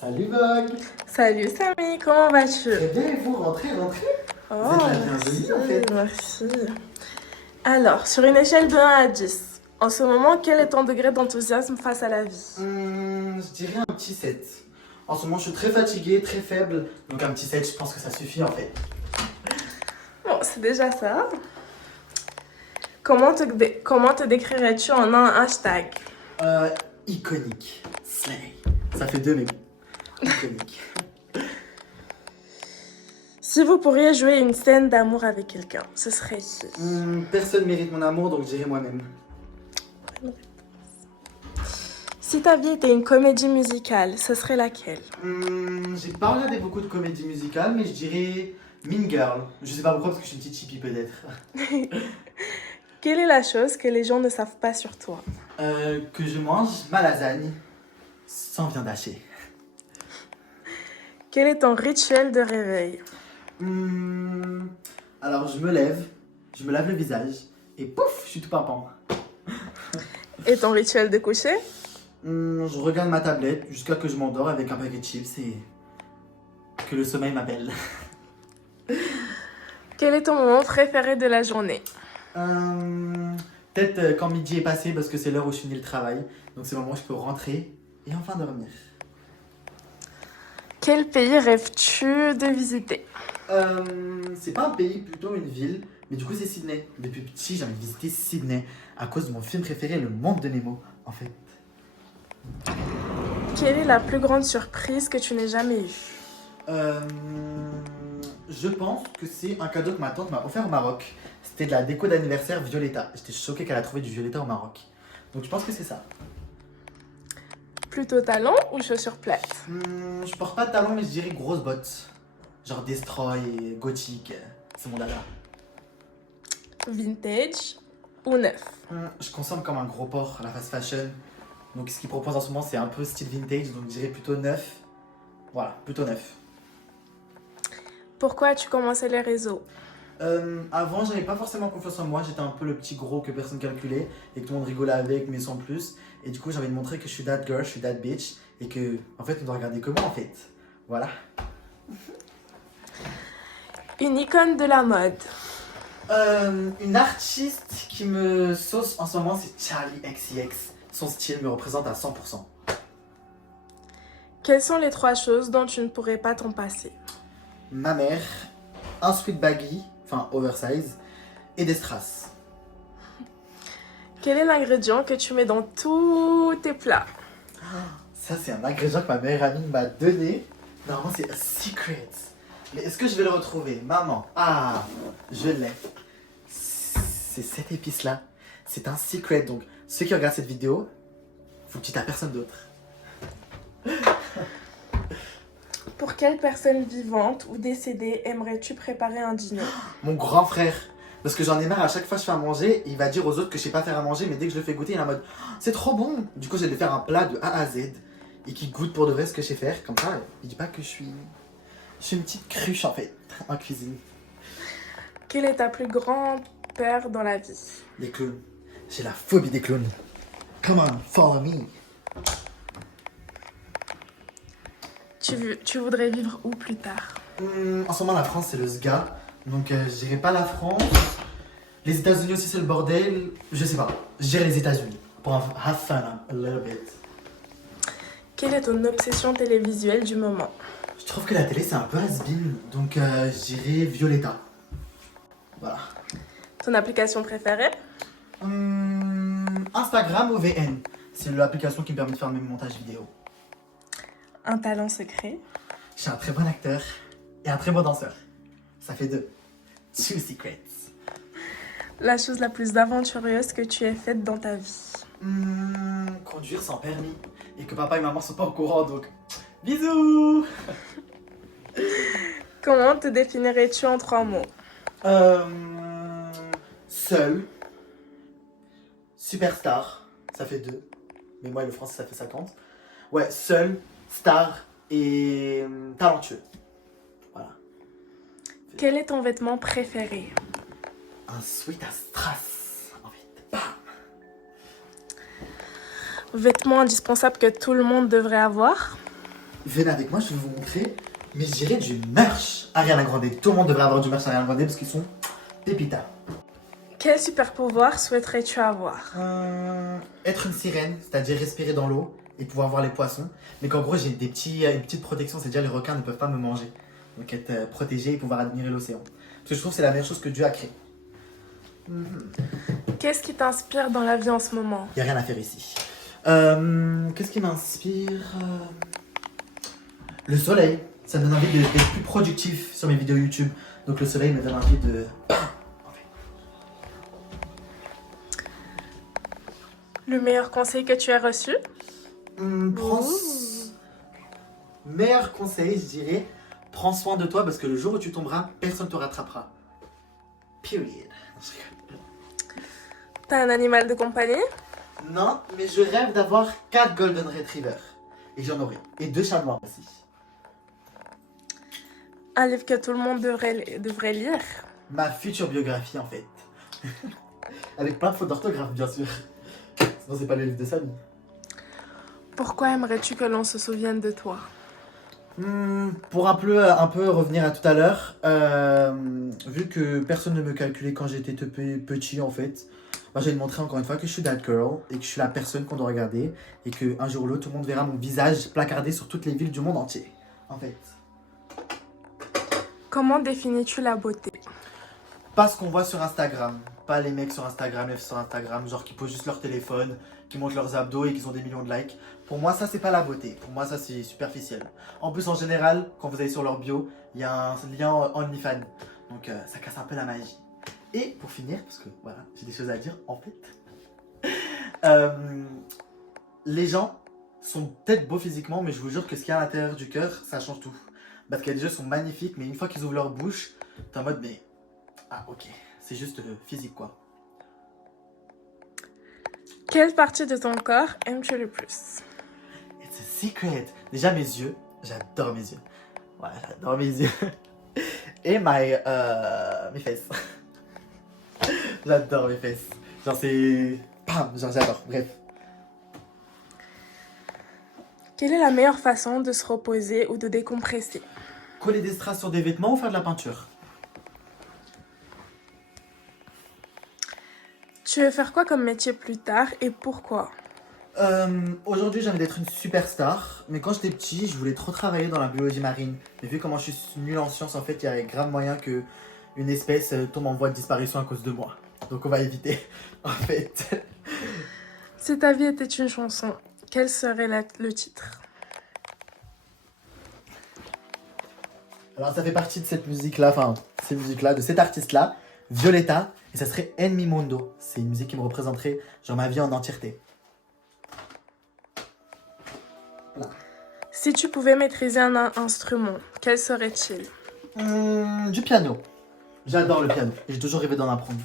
Salut Vogue. Salut Samy, comment vas-tu? Très bien, et vous, rentrez. Vous Oh, êtes la bienvenue en fait. merci. Alors, sur une échelle de 1 à 10, en ce moment, quel est ton degré d'enthousiasme face à la vie? Je dirais un petit 7. En ce moment, je suis très fatigué, très faible. Donc un petit 7, je pense que ça suffit en fait. Bon, c'est déjà ça. Comment te décrirais-tu en un hashtag? Iconique. Slay. Ça fait deux, mais iconique. Si vous pourriez jouer une scène d'amour avec quelqu'un, ce serait qui? Personne mérite mon amour, donc je dirais moi-même. Si ta vie était une comédie musicale, ce serait laquelle? J'ai pas regardé beaucoup de comédies musicales, mais je dirais Mean Girl. Je sais pas pourquoi, parce que je suis une petite hippie peut-être. Quelle est la chose que les gens ne savent pas sur toi? Que je mange ma lasagne sans viande hachée. Quel est ton rituel de réveil? Alors je me lève, je me lave le visage et pouf, je suis tout pimpant. Et ton rituel de coucher? Je regarde ma tablette jusqu'à que je m'endors avec un paquet de chips et que le sommeil m'appelle. Quel est ton moment préféré de la journée? Peut-être quand midi est passé parce que c'est l'heure où je finis le travail. Donc c'est le moment où je peux rentrer et enfin dormir. Quel pays rêves-tu de visiter? C'est pas un pays, plutôt une ville. Mais du coup c'est Sydney. Depuis petit j'ai envie de visiter Sydney à cause de mon film préféré, Le Monde de Nemo en fait. Quelle est la plus grande surprise que tu n'aies jamais eue? Euh, je pense que c'est un cadeau que ma tante m'a offert au Maroc. C'était de la déco d'anniversaire Violetta. J'étais choqué qu'elle a trouvé du Violetta au Maroc. Donc je pense que c'est ça. Plutôt talons ou chaussures plates? Je porte pas de talons mais je dirais grosses bottes. Genre Destroy et gothique. C'est mon dada. Vintage ou neuf? Je consomme comme un gros porc la fast fashion. Donc ce qu'ils proposent en ce moment c'est un peu style vintage. Donc je dirais plutôt neuf. Voilà, plutôt neuf. Pourquoi as-tu commencé les réseaux? Avant, j'avais pas forcément confiance en moi. J'étais un peu le petit gros que personne calculait et que tout le monde rigolait avec, mais sans plus. Et du coup, j'ai envie de montrer que je suis that girl, je suis that bitch et que, en fait, on doit regarder comment en fait. Voilà. Une icône de la mode. Une artiste qui me sauce en ce moment, c'est Charlie XCX. Son style me représente à 100%. Quelles sont les 3 choses dont tu ne pourrais pas t'en passer? Ma mère, un sweat baggy, enfin oversize, et des strass. Quel est l'ingrédient que tu mets dans tous tes plats? Ça, c'est un ingrédient que ma meilleure amie m'a donné. Normalement, c'est un secret. Mais est-ce que je vais le retrouver? Maman. Ah, je l'ai. C'est cette épice-là. C'est un secret. Donc, ceux qui regardent cette vidéo, faut que tu dises à personne d'autre. Pour quelle personne vivante ou décédée aimerais-tu préparer un dîner? Mon grand frère. Parce que j'en ai marre, à chaque fois que je fais à manger, il va dire aux autres que je sais pas faire à manger, mais dès que je le fais goûter, il est en mode c'est trop bon. Du coup, je vais lui faire un plat de A à Z et qui goûte pour de vrai ce que je sais faire. Comme ça, il dit pas que je suis une petite cruche en fait, en cuisine. Quelle est ta plus grande peur dans la vie? Les clowns. J'ai la phobie des clowns. Come on, follow me. Tu voudrais vivre où plus tard? En ce moment, la France, c'est le SGA. Donc, je dirais pas la France. Les États-Unis aussi, c'est le bordel. Je sais pas. Je dirais les États-Unis. Pour have fun a little bit. Quelle est ton obsession télévisuelle du moment? Je trouve que la télé, c'est un peu has-been. Donc, je dirais Violetta. Voilà. Ton application préférée? Instagram ou VN. C'est l'application qui me permet de faire mes montages vidéo. Un talent secret? Je suis un très bon acteur et un très bon danseur. Ça fait 2. Two secrets. La chose la plus aventureuse que tu aies faite dans ta vie? Conduire sans permis. Et que papa et maman sont pas au courant, donc bisous. Comment te définirais-tu en 3 mots? Seul. Superstar. Ça fait 2. Mais moi et le français, ça fait 50. Ouais, seul, star et talentueux. Voilà. Quel est ton vêtement préféré? Un sweat à strass. En fait, bam. Vêtement indispensable que tout le monde devrait avoir? venez avec moi, je vais vous montrer. Mais je dirais du merch Ariana Grande. Tout le monde devrait avoir du merch Ariana Grande parce qu'ils sont pépitas. Quel super pouvoir souhaiterais-tu avoir? Être une sirène, c'est-à-dire respirer dans l'eau et pouvoir voir les poissons. Mais qu'en gros, j'ai une petite protection, c'est-à-dire les requins ne peuvent pas me manger. Donc être protégé et pouvoir admirer l'océan. Parce que je trouve que c'est la meilleure chose que Dieu a créée. Qu'est-ce qui t'inspire dans la vie en ce moment? Il n'y a rien à faire ici. Qu'est-ce qui m'inspire Le soleil. Ça me donne envie d'être plus productif sur mes vidéos YouTube. Donc le soleil me donne envie de... Le meilleur conseil que tu as reçu? Meilleur conseil, je dirais, prends soin de toi parce que le jour où tu tomberas, personne ne te rattrapera. Period. T'as un animal de compagnie? Non, mais je rêve d'avoir 4 Golden Retrievers. Et j'en aurai. Et 2 chats noirs aussi. Un livre que tout le monde devrait lire? Ma future biographie en fait. Avec plein de fautes d'orthographe bien sûr. Sinon c'est pas le livre de Samy. Pourquoi aimerais-tu que l'on se souvienne de toi? Pour un peu revenir à tout à l'heure, vu que personne ne me calculait quand j'étais petit en fait, moi j'ai montré encore une fois que je suis that girl et que je suis la personne qu'on doit regarder et qu'un jour ou l'autre tout le monde verra mon visage placardé sur toutes les villes du monde entier en fait. Comment définis-tu la beauté? Pas ce qu'on voit sur Instagram, pas les mecs sur Instagram, genre qui posent juste leur téléphone, qui montrent leurs abdos et qui ont des millions de likes. Pour moi ça c'est pas la beauté, pour moi ça c'est superficiel. En plus en général, quand vous allez sur leur bio, il y a un lien OnlyFans, donc ça casse un peu la magie. Et pour finir, parce que voilà, j'ai des choses à dire en fait, les gens sont peut-être beaux physiquement, mais je vous jure que ce qu'il y a à l'intérieur du cœur, ça change tout. Parce qu'il y a des gens qui sont magnifiques, mais une fois qu'ils ouvrent leur bouche, t'es en mode mais... Ah ok, c'est juste physique quoi. Quelle partie de ton corps aimes-tu le plus? It's a secret. Déjà mes yeux, j'adore mes yeux. Ouais, j'adore mes yeux. Et mes fesses. J'adore mes fesses. Genre c'est... Bam, genre j'adore, bref. Quelle est la meilleure façon de se reposer ou de décompresser? Coller des strass sur des vêtements ou faire de la peinture? Tu veux faire quoi comme métier plus tard et pourquoi? Aujourd'hui j'ai envie d'être une superstar, mais quand j'étais petit je voulais trop travailler dans la biologie marine. Mais vu comment je suis nul en sciences en fait, il y avait grave moyen que une espèce tombe en voie de disparition à cause de moi. Donc on va éviter en fait. Si ta vie était une chanson, quel serait le titre? Alors ça fait partie de cette musique-là, de cet artiste-là, Violetta, et ça serait En Mi Mundo. C'est une musique qui me représenterait, genre ma vie en entièreté. Voilà. Si tu pouvais maîtriser un instrument, quel serait-il? Du piano. J'adore le piano, et j'ai toujours rêvé d'en apprendre.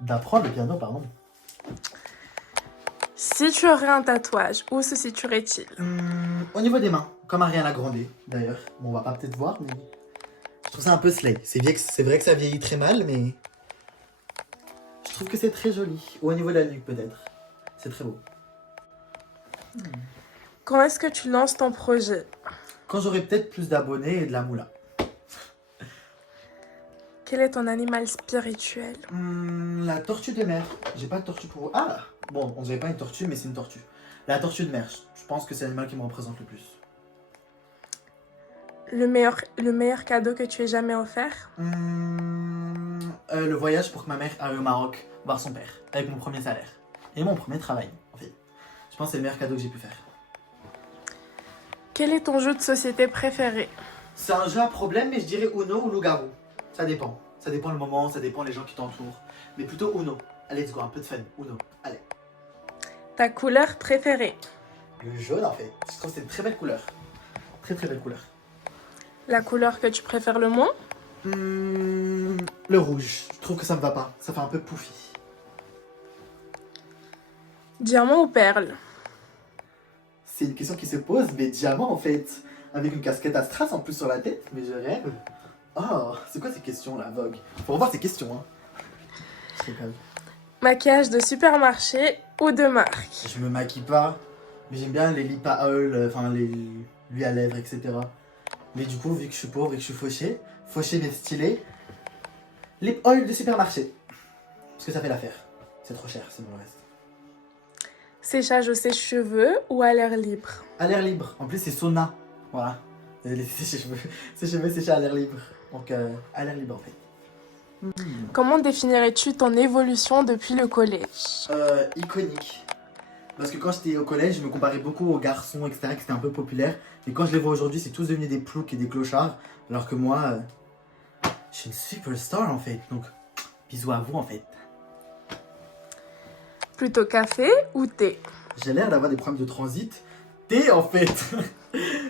D'apprendre le piano, pardon. Si tu aurais un tatouage, où se situerait-il? Au niveau des mains, comme Ariana Grande d'ailleurs. Bon, on va pas peut-être voir, mais je trouve ça un peu slay. C'est vrai que ça vieillit très mal, mais je trouve que c'est très joli. Ou au niveau de la nuque peut-être. C'est très beau. Quand est-ce que tu lances ton projet? Quand j'aurai peut-être plus d'abonnés et de la moula. Quel est ton animal spirituel? La tortue de mer. J'ai pas de tortue pour vous. Ah bon, on dirait pas une tortue, mais c'est une tortue. La tortue de mer. Je pense que c'est l'animal qui me représente le plus. Le meilleur cadeau que tu aies jamais offert? Le voyage pour que ma mère aille au Maroc voir son père. Avec mon premier salaire. Et mon premier travail, en fait. Je pense que c'est le meilleur cadeau que j'ai pu faire. Quel est ton jeu de société préféré? C'est un jeu à problème, mais je dirais Uno ou Loup-garou. Ça dépend. Ça dépend le moment, ça dépend les gens qui t'entourent. Mais plutôt Uno. Allez, let's go, un peu de fun. Uno. Allez. Ta couleur préférée? Le jaune, en fait. Je trouve que c'est une très belle couleur. Très très belle couleur. La couleur que tu préfères le moins? Le rouge. Je trouve que ça me va pas. Ça fait un peu pouffi. Diamant ou perle? C'est une question qui se pose, mais diamant en fait. Avec une casquette à strass en plus sur la tête, mais je rêve. Oh, c'est quoi ces questions là, Vogue? Faut revoir ces questions, hein. Je rigole. Maquillage de supermarché ou de marque? Je me maquille pas, mais j'aime bien les lip oil, enfin lui à lèvres, etc. Mais du coup, vu que je suis pauvre et que je suis fauché mais stylé, lip oil du supermarché. Parce que ça fait l'affaire. C'est trop cher, sinon le reste. Séchage au sèche-cheveux ou à l'air libre? À l'air libre. En plus, c'est sauna. Voilà. Les sèche-cheveux séchés à l'air libre. Donc, à l'air libre, en fait. Comment définirais-tu ton évolution depuis le collège? Iconique. Parce que quand j'étais au collège, je me comparais beaucoup aux garçons, etc., qui étaient un peu populaires. Et quand je les vois aujourd'hui, c'est tous devenus des ploucs et des clochards. Alors que moi, je suis une superstar, en fait. Donc, bisous à vous, en fait. Plutôt café ou thé? J'ai l'air d'avoir des problèmes de transit. Thé, en fait.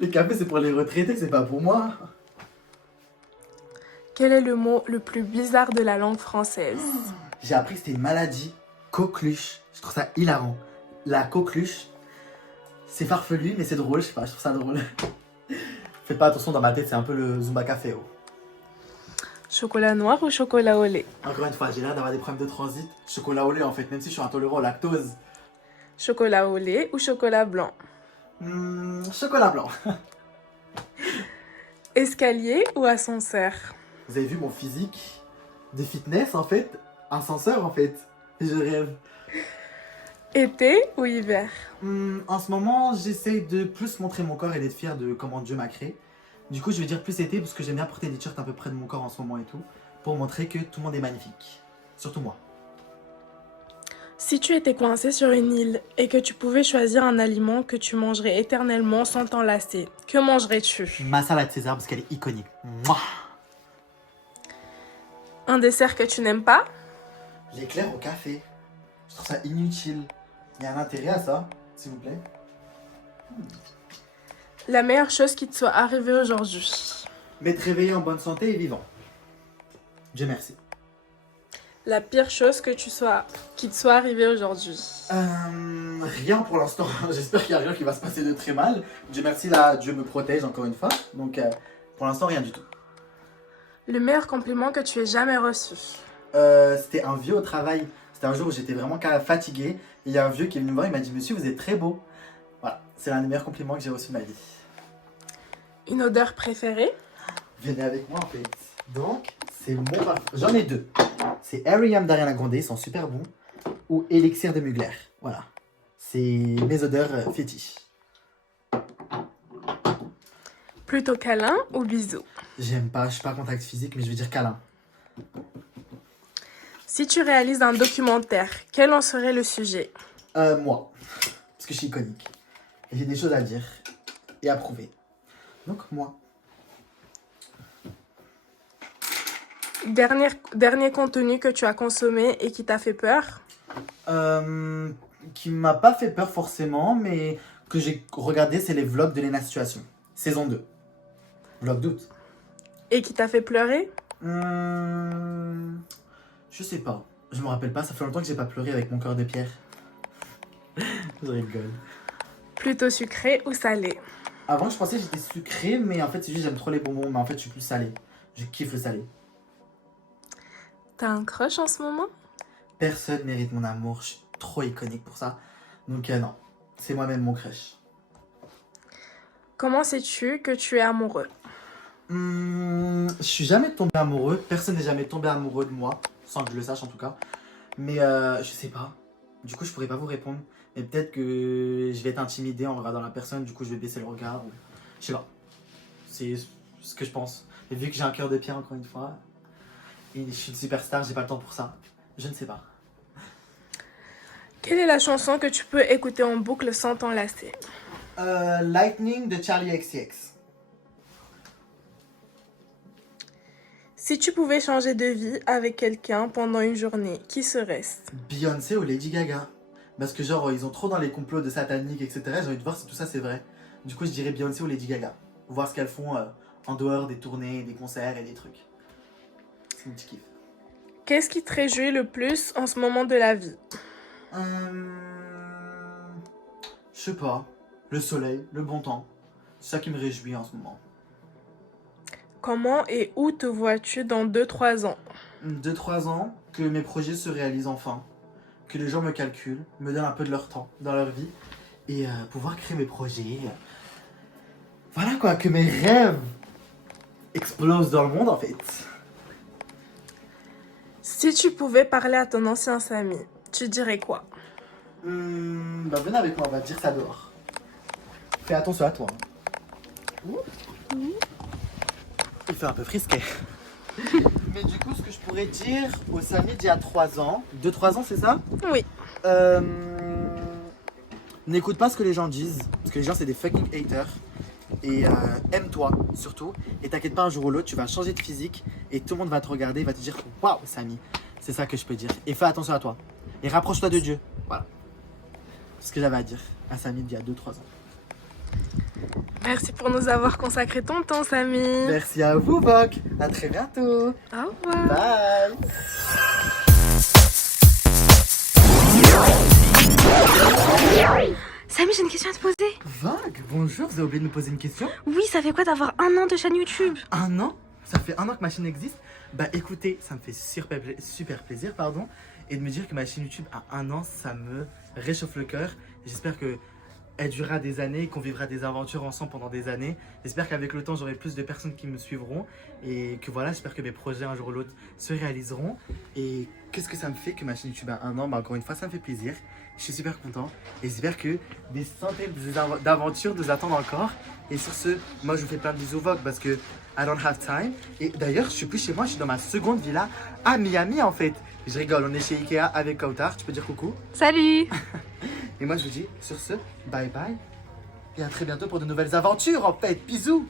Le café, c'est pour les retraités, c'est pas pour moi. Quel est le mot le plus bizarre de la langue française? J'ai appris que c'était une maladie, coqueluche. Je trouve ça hilarant. La coqueluche, c'est farfelu, mais c'est drôle, je sais pas, je trouve ça drôle. Faites pas attention, dans ma tête, c'est un peu le Zumba Café. Oh. Chocolat noir ou chocolat au lait? Encore une fois, j'ai l'air d'avoir des problèmes de transit. Chocolat au lait, en fait, même si je suis intolérant au lactose. Chocolat au lait ou chocolat blanc? Chocolat blanc. Escalier ou ascenseur? Vous avez vu mon physique de fitness, en fait? Ascenseur, en fait. Je rêve. Été ou hiver? En ce moment, j'essaye de plus montrer mon corps et d'être fier de comment Dieu m'a créé. Du coup, je vais dire plus été parce que j'aime bien porter des t-shirts à peu près de mon corps en ce moment et tout. Pour montrer que tout le monde est magnifique. Surtout moi. Si tu étais coincé sur une île et que tu pouvais choisir un aliment que tu mangerais éternellement sans t'en lasser, que mangerais-tu? Ma salade César parce qu'elle est iconique. Mouah. Un dessert que tu n'aimes pas? L'éclair au café. Je trouve ça inutile. Il y a un intérêt à ça, s'il vous plaît. La meilleure chose qui te soit arrivée aujourd'hui? M'être réveillé en bonne santé et vivant. Dieu merci. La pire chose qui te soit arrivée aujourd'hui? Rien pour l'instant. J'espère qu'il n'y a rien qui va se passer de très mal. Dieu merci, là, Dieu me protège encore une fois. Donc, pour l'instant, rien du tout. Le meilleur compliment que tu aies jamais reçu? C'était un vieux au travail. C'était un jour où j'étais vraiment fatigué. Et il y a un vieux qui est venu me voir, il m'a dit: Monsieur, vous êtes très beau. Voilà, c'est l'un des meilleurs compliments que j'ai reçu de ma vie. Une odeur préférée? Venez avec moi en fait. Donc, c'est mon parfum. J'en ai deux. C'est R.E.M. d'Ariana Grande, ils sont super bons. Ou Elixir de Mugler. Voilà. C'est mes odeurs fétiches. Plutôt câlin ou bisou? J'aime pas, je suis pas contact physique, mais je vais dire câlin. Si tu réalises un documentaire, quel en serait le sujet? Moi. Parce que je suis iconique. Et j'ai des choses à dire et à prouver. Donc, moi. Dernier contenu que tu as consommé et qui t'a fait peur? Qui m'a pas fait peur forcément, mais que j'ai regardé, c'est les vlogs de Lena Situation. Saison 2. Vlog d'août. Et qui t'a fait pleurer? Je sais pas. Je me rappelle pas, ça fait longtemps que j'ai pas pleuré avec mon cœur de pierre. Je rigole. Plutôt sucré ou salé? Avant, je pensais que j'étais sucré, mais en fait, c'est juste j'aime trop les bonbons. Mais en fait, je suis plus salé. Je kiffe le salé. T'as un crush en ce moment? Personne mérite mon amour. Je suis trop iconique pour ça. Donc, non. C'est moi-même mon crush. Comment sais-tu que tu es amoureux? Je suis jamais tombé amoureux. Personne n'est jamais tombé amoureux de moi. Sans que je le sache, en tout cas. Mais je sais pas. Du coup, je pourrais pas vous répondre. Mais peut-être que je vais être intimidé en regardant la personne. Du coup, je vais baisser le regard. Ou... Je sais pas. C'est ce que je pense. Et vu que j'ai un cœur de pierre, encore une fois, et je suis une superstar, j'ai pas le temps pour ça. Je ne sais pas. Quelle est la chanson que tu peux écouter en boucle sans t'en lasser? Lightning de Charlie XCX. Si tu pouvais changer de vie avec quelqu'un pendant une journée, qui serait-ce? Beyoncé ou Lady Gaga. Parce que genre, ils ont trop dans les complots de sataniques, etc. J'ai envie de voir si tout ça c'est vrai. Du coup, je dirais Beyoncé ou Lady Gaga. Voir ce qu'elles font en dehors des tournées, des concerts et des trucs. C'est mon petit kiff. Qu'est-ce qui te réjouit le plus en ce moment de la vie? Je sais pas. Le soleil, le bon temps. C'est ça qui me réjouit en ce moment. Comment et où te vois-tu dans 2-3 ans? 2-3 ans, que mes projets se réalisent enfin. Que les gens me calculent, me donnent un peu de leur temps dans leur vie. Et pouvoir créer mes projets. voilà quoi, que mes rêves explosent dans le monde en fait. Si tu pouvais parler à ton ancien Samy, tu dirais quoi? Bah venez avec moi, on va dire ça dehors. Fais attention à toi. Il fait un peu frisqué. Mais du coup, ce que je pourrais dire au Samy d'il y a 3 ans, 2-3 ans c'est ça? Oui. N'écoute pas ce que les gens disent, parce que les gens c'est des fucking haters. Et aime-toi surtout. Et t'inquiète pas, un jour ou l'autre, tu vas changer de physique et tout le monde va te regarder et va te dire waouh, Samy. C'est ça que je peux dire. Et fais attention à toi. Et rapproche-toi de Dieu. Voilà. C'est ce que j'avais à dire à Samy d'il y a 2-3 ans. Merci pour nous avoir consacré ton temps, Samy. Merci à vous, Bok. À très bientôt. Au revoir. Bye. Samy, j'ai une question à te poser. Vogue, bonjour, vous avez oublié de me poser une question? Oui, ça fait quoi d'avoir 1 an de chaîne YouTube? 1 an? Ça fait 1 an que ma chaîne existe? Bah écoutez, ça me fait super plaisir, pardon. Et de me dire que ma chaîne YouTube a 1 an, ça me réchauffe le cœur. J'espère que elle durera des années, qu'on vivra des aventures ensemble pendant des années. J'espère qu'avec le temps, j'aurai plus de personnes qui me suivront. Et que voilà, j'espère que mes projets un jour ou l'autre se réaliseront. Et qu'est-ce que ça me fait que ma chaîne YouTube a 1 an? Bah encore une fois, ça me fait plaisir. Je suis super content. Et j'espère que des centaines d'aventures nous attendent encore. Et sur ce, moi je vous fais plein de bisous Vogue parce que I don't have time. Et d'ailleurs, je suis plus chez moi, je suis dans ma seconde villa à Miami en fait. Je rigole, on est chez Ikea avec Kautar. Tu peux dire coucou? Salut! Et moi je vous dis sur ce, bye bye. Et à très bientôt pour de nouvelles aventures en fait. Bisous!